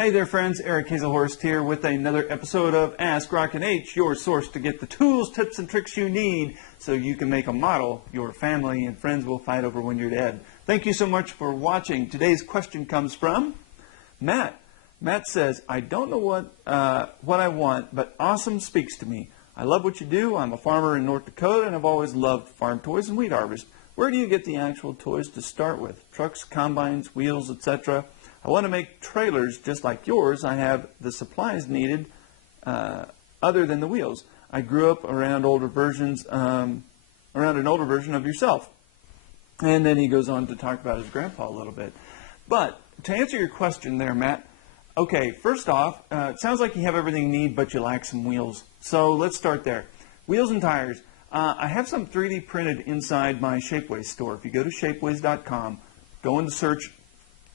Hey there friends, Eric Hazelhorst here with another episode of Ask Rockin' H, your source to get the tools, tips, and tricks you need so you can make a model your family and friends will fight over when you're dead. Thank you so much for watching. Today's question comes from Matt. Matt says, I don't know what I want, but awesome speaks to me. I love what you do. I'm a farmer in North Dakota and I've always loved farm toys and wheat harvest. Where do you get the actual toys to start with? Trucks, combines, wheels, etc.? I want to make trailers just like yours. I have the supplies needed other than the wheels. I grew up around older versions, around an older version of yourself. And then he goes on to talk about his grandpa a little bit. But to answer your question there, Matt, okay, first off, it sounds like you have everything you need, but you lack some wheels. So let's start there. Wheels and tires. I have some 3D printed inside my Shapeways store. If you go to shapeways.com, go into search,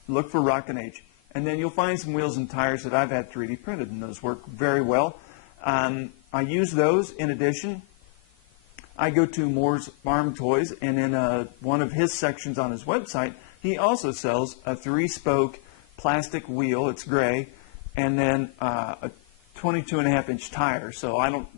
look for Rockin' H, and then you'll find some wheels and tires that I've had 3D printed, and those work very well. I use those. In addition, I go to Moore's Farm Toys, and in one of his sections on his website, he also sells a 3-spoke plastic wheel. It's gray, and then a 22.5-inch tire. So I don't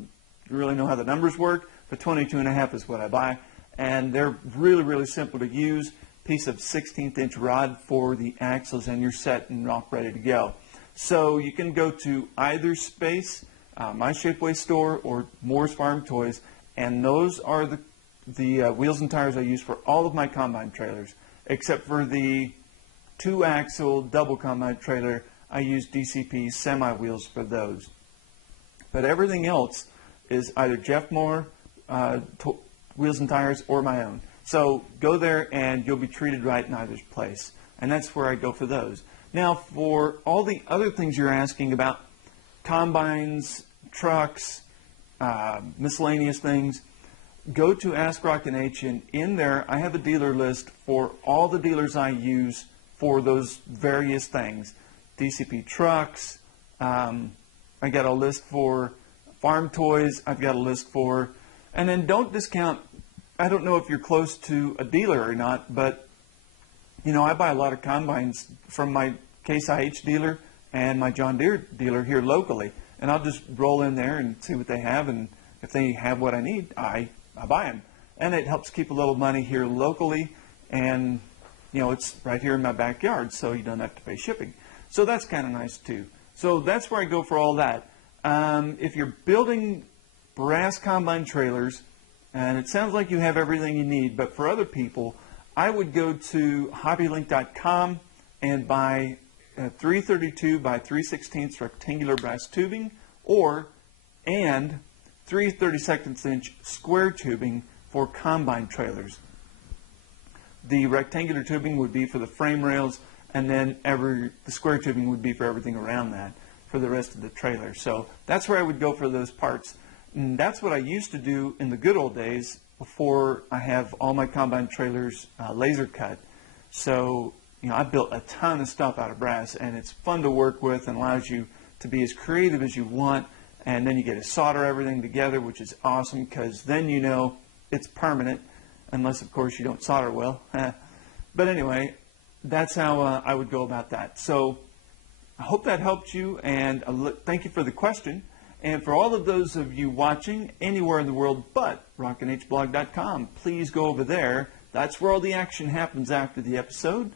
really know how the numbers work, but 22.5 is what I buy, and they're really, really simple to use. Piece of 16th-inch rod for the axles, and you're set and off ready to go. So you can go to either space, my Shapeways store or Moore's Farm Toys, and those are the wheels and tires I use for all of my combine trailers, except for the 2-axle double combine trailer. I use DCP semi-wheels for those. But everything else is either Jeff Moore wheels and tires or my own. So go there and you'll be treated right in either place. And that's where I go for those. Now for all the other things you're asking about, combines, trucks, miscellaneous things, go to Ask Rockin' H, and in there I have a dealer list for all the dealers I use for those various things. DCP trucks, I got a list for farm toys, I've got a list for, and then don't discount. I don't know if you're close to a dealer or not, but you know, I buy a lot of combines from my Case IH dealer and my John Deere dealer here locally, and I'll just roll in there and see what they have, and if they have what I need, I buy them. And it helps keep a little money here locally, and you know, it's right here in my backyard, so you don't have to pay shipping. So that's kind of nice too. So that's where I go for all that. If you're building brass combine trailers, and it sounds like you have everything you need, but for other people, I would go to hobbylink.com and buy 332 by 3/16 rectangular brass tubing, and 3/32 square tubing for combine trailers. The rectangular tubing would be for the frame rails, and then the square tubing would be for everything around that for the rest of the trailer. So that's where I would go for those parts. And that's what I used to do in the good old days before I have all my combine trailers laser cut. So, you know, I built a ton of stuff out of brass, and it's fun to work with and allows you to be as creative as you want. And then you get to solder everything together, which is awesome because then you know it's permanent, unless, of course, you don't solder well. But anyway, that's how I would go about that. So I hope that helped you, and thank you for the question. And for all of those of you watching anywhere in the world but rockinhblog.com, please go over there. That's where all the action happens after the episode.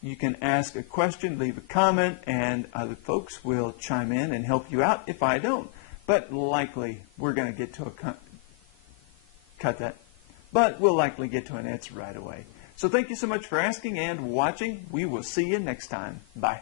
You can ask a question, leave a comment, and other folks will chime in and help you out if I don't. But likely we're going to get to we'll likely get to an answer right away. So thank you so much for asking and watching. We will see you next time. Bye.